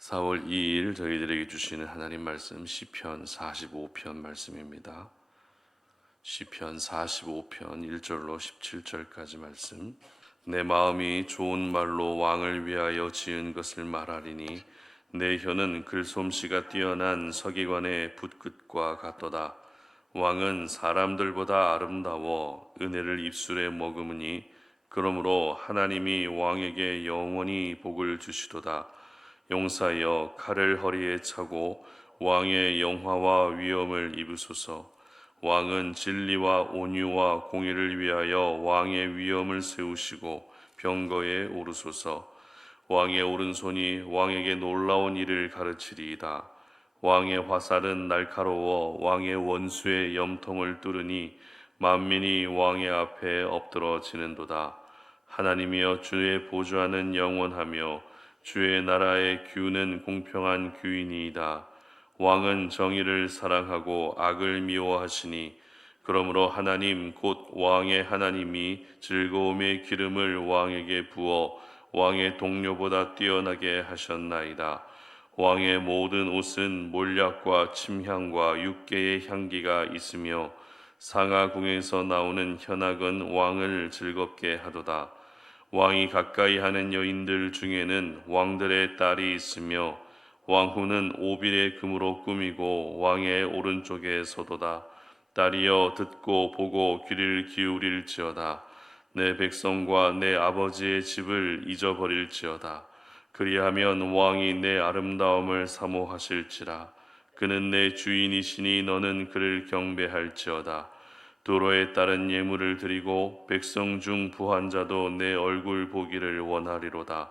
4월 2일 저희들에게 주시는 하나님 말씀 시편 45편 말씀입니다. 시편 45편 1절로 17절까지 말씀. 내 마음이 좋은 말로 왕을 위하여 지은 것을 말하리니 내 혀는 글솜씨가 뛰어난 서기관의 붓끝과 같도다. 왕은 사람들보다 아름다워 은혜를 입술에 머금으니 그러므로 하나님이 왕에게 영원히 복을 주시도다. 용사여 칼을 허리에 차고 왕의 영화와 위엄을 입으소서. 왕은 진리와 온유와 공의를 위하여 왕의 위엄을 세우시고 병거에 오르소서. 왕의 오른손이 왕에게 놀라운 일을 가르치리이다. 왕의 화살은 날카로워 왕의 원수의 염통을 뚫으니 만민이 왕의 앞에 엎드러지는도다. 하나님이여 주의 보좌는 영원하며 주의 나라의 규는 공평한 규이니이다. 왕은 정의를 사랑하고 악을 미워하시니 그러므로 하나님 곧 왕의 하나님이 즐거움의 기름을 왕에게 부어 왕의 동료보다 뛰어나게 하셨나이다. 왕의 모든 옷은 몰약과 침향과 육개의 향기가 있으며 상하궁에서 나오는 현악은 왕을 즐겁게 하도다. 왕이 가까이 하는 여인들 중에는 왕들의 딸이 있으며 왕후는 오빌의 금으로 꾸미고 왕의 오른쪽에 서도다. 딸이여 듣고 보고 귀를 기울일지어다. 내 백성과 내 아버지의 집을 잊어버릴지어다. 그리하면 왕이 내 아름다움을 사모하실지라. 그는 내 주인이시니 너는 그를 경배할지어다. 도로에 따른 예물을 드리고 백성 중 부한 자도 내 얼굴 보기를 원하리로다.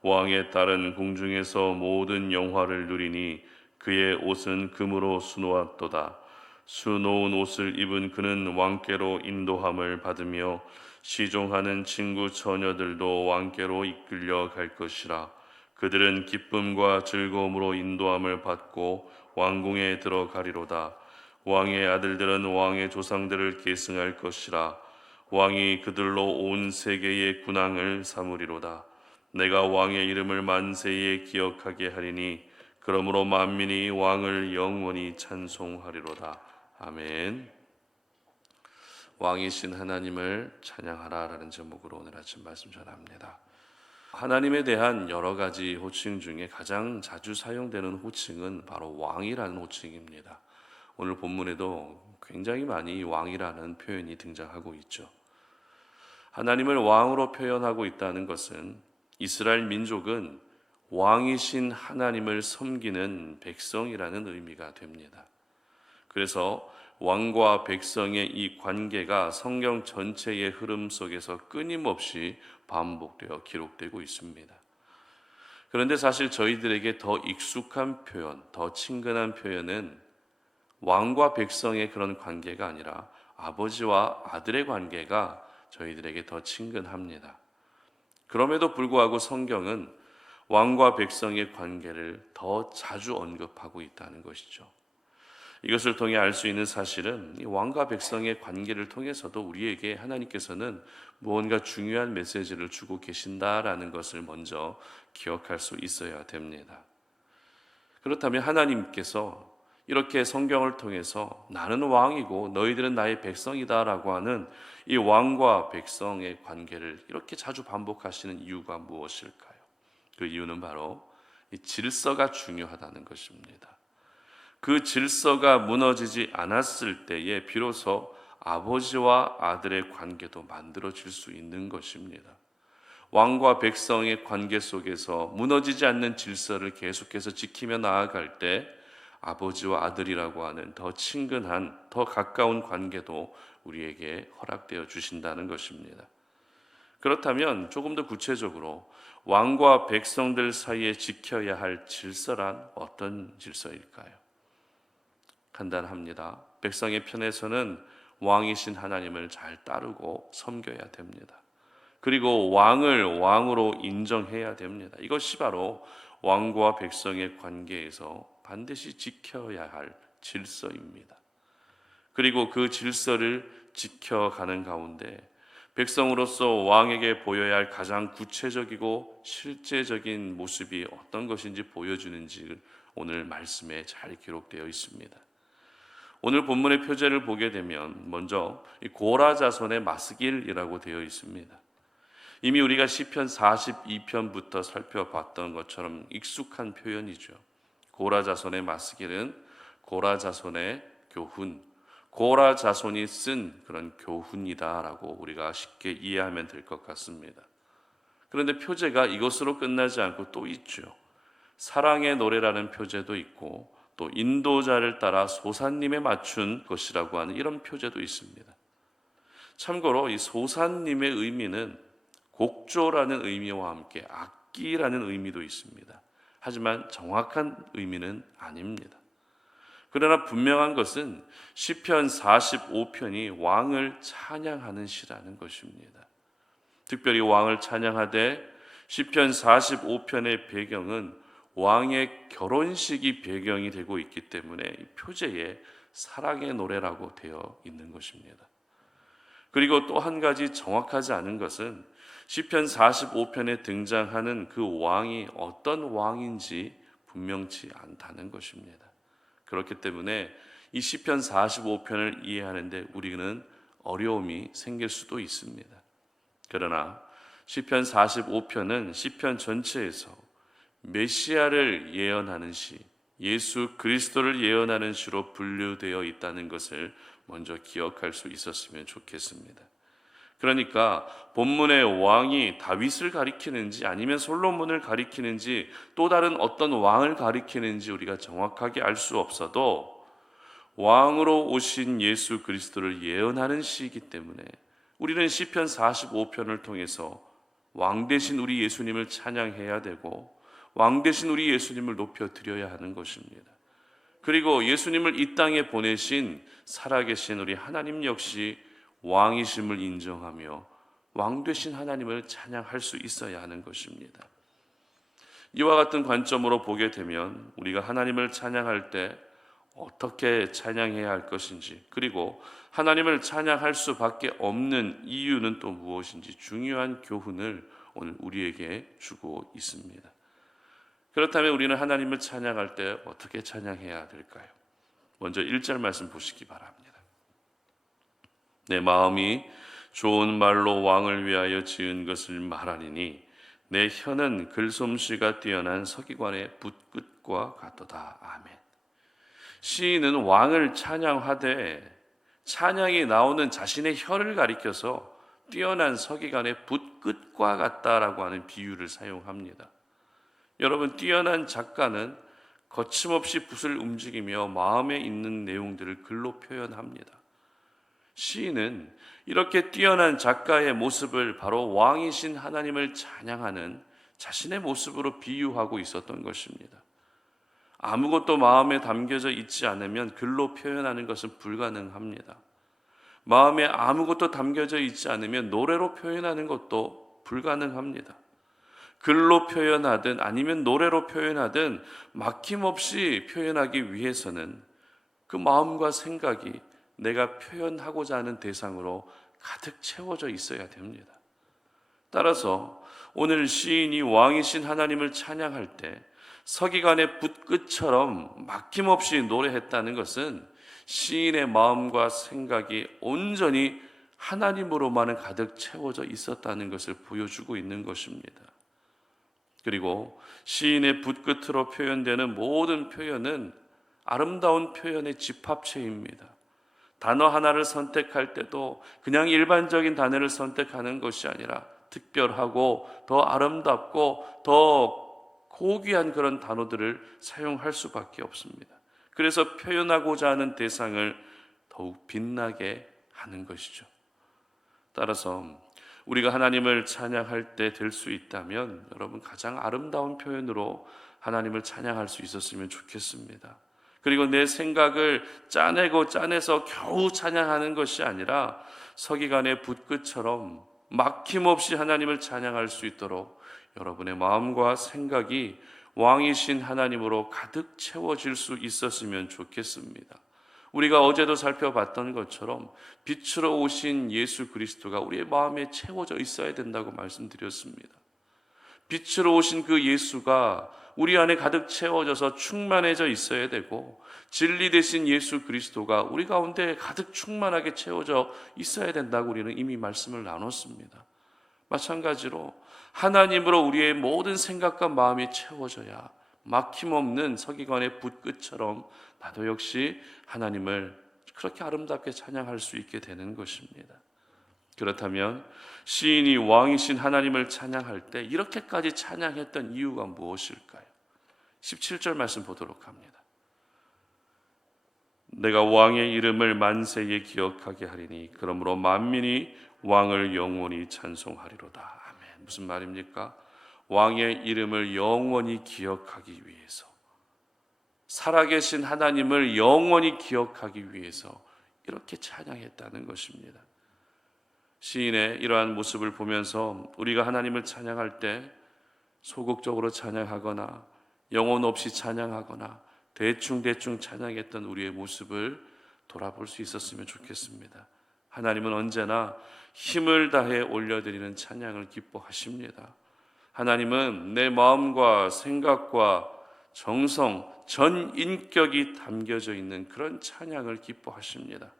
왕의 딸은 궁중에서 모든 영화를 누리니 그의 옷은 금으로 수놓았도다. 수놓은 옷을 입은 그는 왕께로 인도함을 받으며 시종하는 친구 처녀들도 왕께로 이끌려 갈 것이라. 그들은 기쁨과 즐거움으로 인도함을 받고 왕궁에 들어가리로다. 왕의 아들들은 왕의 조상들을 계승할 것이라. 왕이 그들로 온 세계의 군왕을 삼으리로다. 내가 왕의 이름을 만세에 기억하게 하리니 그러므로 만민이 왕을 영원히 찬송하리로다. 아멘. 왕이신 하나님을 찬양하라라는 제목으로 오늘 아침 말씀 전합니다. 하나님에 대한 여러 가지 호칭 중에 가장 자주 사용되는 호칭은 바로 왕이라는 호칭입니다. 오늘 본문에도 굉장히 많이 왕이라는 표현이 등장하고 있죠. 하나님을 왕으로 표현하고 있다는 것은 이스라엘 민족은 왕이신 하나님을 섬기는 백성이라는 의미가 됩니다. 그래서 왕과 백성의 이 관계가 성경 전체의 흐름 속에서 끊임없이 반복되어 기록되고 있습니다. 그런데 사실 저희들에게 더 익숙한 표현, 더 친근한 표현은 왕과 백성의 그런 관계가 아니라 아버지와 아들의 관계가 저희들에게 더 친근합니다. 그럼에도 불구하고 성경은 왕과 백성의 관계를 더 자주 언급하고 있다는 것이죠. 이것을 통해 알 수 있는 사실은 이 왕과 백성의 관계를 통해서도 우리에게 하나님께서는 무언가 중요한 메시지를 주고 계신다라는 것을 먼저 기억할 수 있어야 됩니다. 그렇다면 하나님께서 이렇게 성경을 통해서 나는 왕이고 너희들은 나의 백성이다라고 하는 이 왕과 백성의 관계를 이렇게 자주 반복하시는 이유가 무엇일까요? 그 이유는 바로 이 질서가 중요하다는 것입니다. 그 질서가 무너지지 않았을 때에 비로소 아버지와 아들의 관계도 만들어질 수 있는 것입니다. 왕과 백성의 관계 속에서 무너지지 않는 질서를 계속해서 지키며 나아갈 때 아버지와 아들이라고 하는 더 친근한, 더 가까운 관계도 우리에게 허락되어 주신다는 것입니다. 그렇다면 조금 더 구체적으로 왕과 백성들 사이에 지켜야 할 질서란 어떤 질서일까요? 간단합니다. 백성의 편에서는 왕이신 하나님을 잘 따르고 섬겨야 됩니다. 그리고 왕을 왕으로 인정해야 됩니다. 이것이 바로 왕과 백성의 관계에서 반드시 지켜야 할 질서입니다. 그리고 그 질서를 지켜가는 가운데 백성으로서 왕에게 보여야 할 가장 구체적이고 실제적인 모습이 어떤 것인지 보여주는지 오늘 말씀에 잘 기록되어 있습니다. 오늘 본문의 표제를 보게 되면 먼저 이 고라 자손의 마스길이라고 되어 있습니다. 이미 우리가 시편 42편부터 살펴봤던 것처럼 익숙한 표현이죠. 고라 자손의 마스길은 고라 자손의 교훈, 고라 자손이 쓴 그런 교훈이다라고 우리가 쉽게 이해하면 될 것 같습니다. 그런데 표제가 이것으로 끝나지 않고 또 있죠. 사랑의 노래라는 표제도 있고 또 인도자를 따라 소사님에 맞춘 것이라고 하는 이런 표제도 있습니다. 참고로 이 소사님의 의미는 곡조라는 의미와 함께 악기라는 의미도 있습니다. 하지만 정확한 의미는 아닙니다. 그러나 분명한 것은 시편 45편이 왕을 찬양하는 시라는 것입니다. 특별히 왕을 찬양하되 시편 45편의 배경은 왕의 결혼식이 배경이 되고 있기 때문에 이 표제에 사랑의 노래라고 되어 있는 것입니다. 그리고 또 한 가지 정확하지 않은 것은 시편 45편에 등장하는 그 왕이 어떤 왕인지 분명치 않다는 것입니다. 그렇기 때문에 이 시편 45편을 이해하는데 우리는 어려움이 생길 수도 있습니다. 그러나 시편 45편은 시편 전체에서 메시아를 예언하는 시, 예수 그리스도를 예언하는 시로 분류되어 있다는 것을 먼저 기억할 수 있었으면 좋겠습니다. 그러니까 본문의 왕이 다윗을 가리키는지 아니면 솔로몬을 가리키는지 또 다른 어떤 왕을 가리키는지 우리가 정확하게 알 수 없어도 왕으로 오신 예수 그리스도를 예언하는 시이기 때문에 우리는 시편 45편을 통해서 왕 대신 우리 예수님을 찬양해야 되고 왕 대신 우리 예수님을 높여드려야 하는 것입니다. 그리고 예수님을 이 땅에 보내신 살아계신 우리 하나님 역시 왕이심을 인정하며 왕 되신 하나님을 찬양할 수 있어야 하는 것입니다. 이와 같은 관점으로 보게 되면 우리가 하나님을 찬양할 때 어떻게 찬양해야 할 것인지, 그리고 하나님을 찬양할 수밖에 없는 이유는 또 무엇인지 중요한 교훈을 오늘 우리에게 주고 있습니다. 그렇다면 우리는 하나님을 찬양할 때 어떻게 찬양해야 될까요? 먼저 1절 말씀 보시기 바랍니다. 내 마음이 좋은 말로 왕을 위하여 지은 것을 말하리니 내 혀는 글솜씨가 뛰어난 서기관의 붓끝과 같도다. 아멘. 시인은 왕을 찬양하되 찬양이 나오는 자신의 혀를 가리켜서 뛰어난 서기관의 붓끝과 같다라고 하는 비유를 사용합니다. 여러분, 뛰어난 작가는 거침없이 붓을 움직이며 마음에 있는 내용들을 글로 표현합니다. 시인은 이렇게 뛰어난 작가의 모습을 바로 왕이신 하나님을 찬양하는 자신의 모습으로 비유하고 있었던 것입니다. 아무것도 마음에 담겨져 있지 않으면 글로 표현하는 것은 불가능합니다. 마음에 아무것도 담겨져 있지 않으면 노래로 표현하는 것도 불가능합니다. 글로 표현하든 아니면 노래로 표현하든 막힘없이 표현하기 위해서는 그 마음과 생각이 내가 표현하고자 하는 대상으로 가득 채워져 있어야 됩니다. 따라서 오늘 시인이 왕이신 하나님을 찬양할 때 서기관의 붓끝처럼 막힘없이 노래했다는 것은 시인의 마음과 생각이 온전히 하나님으로만 가득 채워져 있었다는 것을 보여주고 있는 것입니다. 그리고 시인의 붓끝으로 표현되는 모든 표현은 아름다운 표현의 집합체입니다. 단어 하나를 선택할 때도 그냥 일반적인 단어를 선택하는 것이 아니라 특별하고 더 아름답고 더 고귀한 그런 단어들을 사용할 수밖에 없습니다. 그래서 표현하고자 하는 대상을 더욱 빛나게 하는 것이죠. 따라서 우리가 하나님을 찬양할 때 될 수 있다면 여러분 가장 아름다운 표현으로 하나님을 찬양할 수 있었으면 좋겠습니다. 그리고 내 생각을 짜내서 겨우 찬양하는 것이 아니라 서기관의 붓끝처럼 막힘없이 하나님을 찬양할 수 있도록 여러분의 마음과 생각이 왕이신 하나님으로 가득 채워질 수 있었으면 좋겠습니다. 우리가 어제도 살펴봤던 것처럼 빛으로 오신 예수 그리스도가 우리의 마음에 채워져 있어야 된다고 말씀드렸습니다. 빛으로 오신 그 예수가 우리 안에 가득 채워져서 충만해져 있어야 되고, 진리 되신 예수 그리스도가 우리 가운데 가득 충만하게 채워져 있어야 된다고 우리는 이미 말씀을 나눴습니다. 마찬가지로 하나님으로 우리의 모든 생각과 마음이 채워져야 막힘없는 서기관의 붓끝처럼 나도 역시 하나님을 그렇게 아름답게 찬양할 수 있게 되는 것입니다. 그렇다면 시인이 왕이신 하나님을 찬양할 때 이렇게까지 찬양했던 이유가 무엇일까요? 17절 말씀 보도록 합니다. 내가 왕의 이름을 만세에 기억하게 하리니 그러므로 만민이 왕을 영원히 찬송하리로다. 아멘. 무슨 말입니까? 왕의 이름을 영원히 기억하기 위해서, 살아계신 하나님을 영원히 기억하기 위해서 이렇게 찬양했다는 것입니다. 시인의 이러한 모습을 보면서 우리가 하나님을 찬양할 때 소극적으로 찬양하거나 영혼 없이 찬양하거나 대충 찬양했던 우리의 모습을 돌아볼 수 있었으면 좋겠습니다. 하나님은 언제나 힘을 다해 올려드리는 찬양을 기뻐하십니다. 하나님은 내 마음과 생각과 정성, 전 인격이 담겨져 있는 그런 찬양을 기뻐하십니다.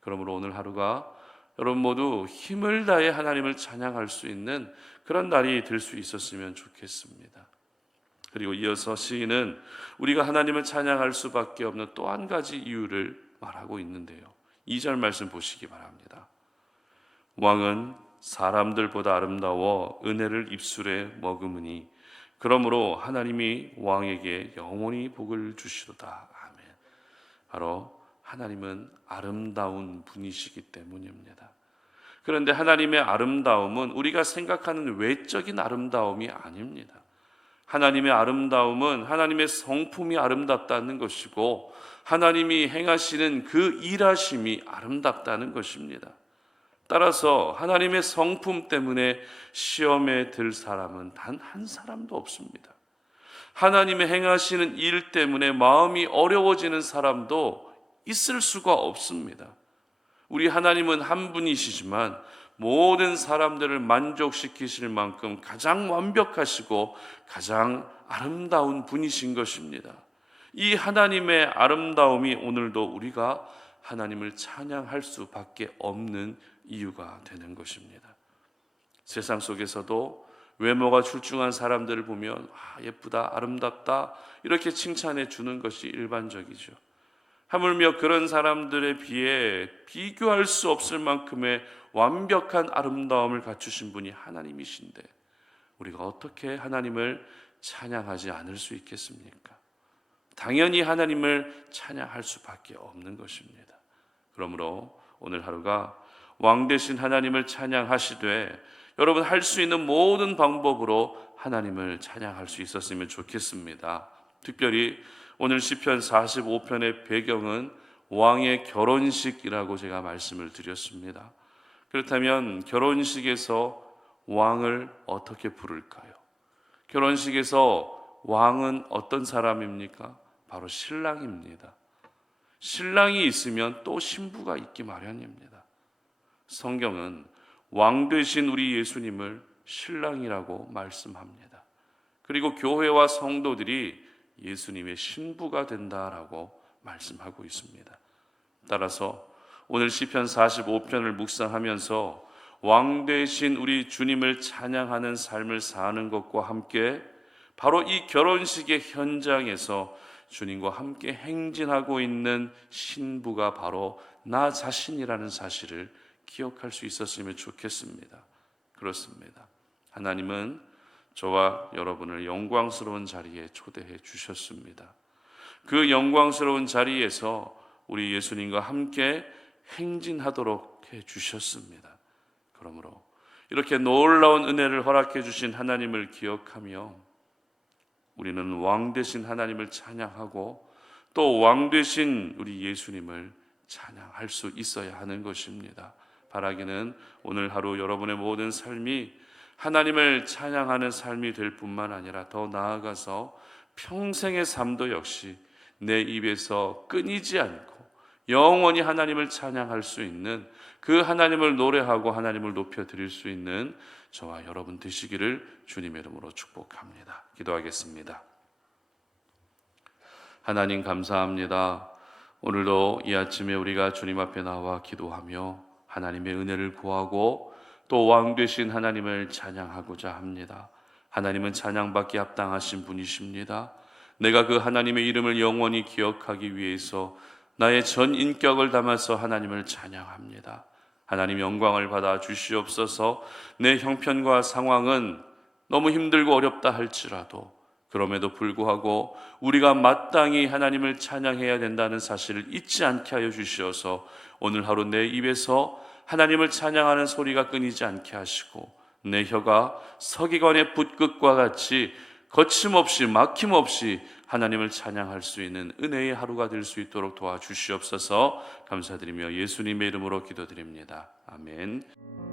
그러므로 오늘 하루가 여러분 모두 힘을 다해 하나님을 찬양할 수 있는 그런 날이 될 수 있었으면 좋겠습니다. 그리고 이어서 시인은 우리가 하나님을 찬양할 수밖에 없는 또 한 가지 이유를 말하고 있는데요. 2절 말씀 보시기 바랍니다. 왕은 사람들보다 아름다워 은혜를 입술에 머금으니 그러므로 하나님이 왕에게 영원히 복을 주시도다. 아멘. 바로 하나님은 아름다운 분이시기 때문입니다. 그런데 하나님의 아름다움은 우리가 생각하는 외적인 아름다움이 아닙니다. 하나님의 아름다움은 하나님의 성품이 아름답다는 것이고, 하나님이 행하시는 그 일하심이 아름답다는 것입니다. 따라서 하나님의 성품 때문에 시험에 들 사람은 단 한 사람도 없습니다. 하나님의 행하시는 일 때문에 마음이 어려워지는 사람도 있을 수가 없습니다. 우리 하나님은 한 분이시지만 모든 사람들을 만족시키실 만큼 가장 완벽하시고 가장 아름다운 분이신 것입니다. 이 하나님의 아름다움이 오늘도 우리가 하나님을 찬양할 수밖에 없는 이유가 되는 것입니다. 세상 속에서도 외모가 출중한 사람들을 보면 예쁘다, 아름답다 이렇게 칭찬해 주는 것이 일반적이죠. 하물며 그런 사람들에 비해 비교할 수 없을 만큼의 완벽한 아름다움을 갖추신 분이 하나님이신데 우리가 어떻게 하나님을 찬양하지 않을 수 있겠습니까? 당연히 하나님을 찬양할 수밖에 없는 것입니다. 그러므로 오늘 하루가 왕 되신 하나님을 찬양하시되 여러분 할 수 있는 모든 방법으로 하나님을 찬양할 수 있었으면 좋겠습니다. 특별히 오늘 시편 45편의 배경은 왕의 결혼식이라고 제가 말씀을 드렸습니다. 그렇다면 결혼식에서 왕을 어떻게 부를까요? 결혼식에서 왕은 어떤 사람입니까? 바로 신랑입니다. 신랑이 있으면 또 신부가 있기 마련입니다. 성경은 왕 되신 우리 예수님을 신랑이라고 말씀합니다. 그리고 교회와 성도들이 예수님의 신부가 된다라고 말씀하고 있습니다. 따라서 오늘 시편 45편을 묵상하면서 왕 되신 우리 주님을 찬양하는 삶을 사는 것과 함께 바로 이 결혼식의 현장에서 주님과 함께 행진하고 있는 신부가 바로 나 자신이라는 사실을 기억할 수 있었으면 좋겠습니다. 그렇습니다. 하나님은 저와 여러분을 영광스러운 자리에 초대해 주셨습니다. 그 영광스러운 자리에서 우리 예수님과 함께 행진하도록 해 주셨습니다. 그러므로 이렇게 놀라운 은혜를 허락해 주신 하나님을 기억하며 우리는 왕 되신 하나님을 찬양하고 또 왕 되신 우리 예수님을 찬양할 수 있어야 하는 것입니다. 바라기는 오늘 하루 여러분의 모든 삶이 하나님을 찬양하는 삶이 될 뿐만 아니라 더 나아가서 평생의 삶도 역시 내 입에서 끊이지 않고 영원히 하나님을 찬양할 수 있는, 그 하나님을 노래하고 하나님을 높여드릴 수 있는 저와 여러분 되시기를 주님의 이름으로 축복합니다. 기도하겠습니다. 하나님 감사합니다. 오늘도 이 아침에 우리가 주님 앞에 나와 기도하며 하나님의 은혜를 구하고 또 왕 되신 하나님을 찬양하고자 합니다. 하나님은 찬양받기 합당하신 분이십니다. 내가 그 하나님의 이름을 영원히 기억하기 위해서 나의 전 인격을 담아서 하나님을 찬양합니다. 하나님 영광을 받아 주시옵소서. 내 형편과 상황은 너무 힘들고 어렵다 할지라도 그럼에도 불구하고 우리가 마땅히 하나님을 찬양해야 된다는 사실을 잊지 않게 하여 주시어서 오늘 하루 내 입에서 하나님을 찬양하는 소리가 끊이지 않게 하시고 내 혀가 서기관의 붓끝과 같이 거침없이 막힘없이 하나님을 찬양할 수 있는 은혜의 하루가 될 수 있도록 도와주시옵소서. 감사드리며 예수님의 이름으로 기도드립니다. 아멘.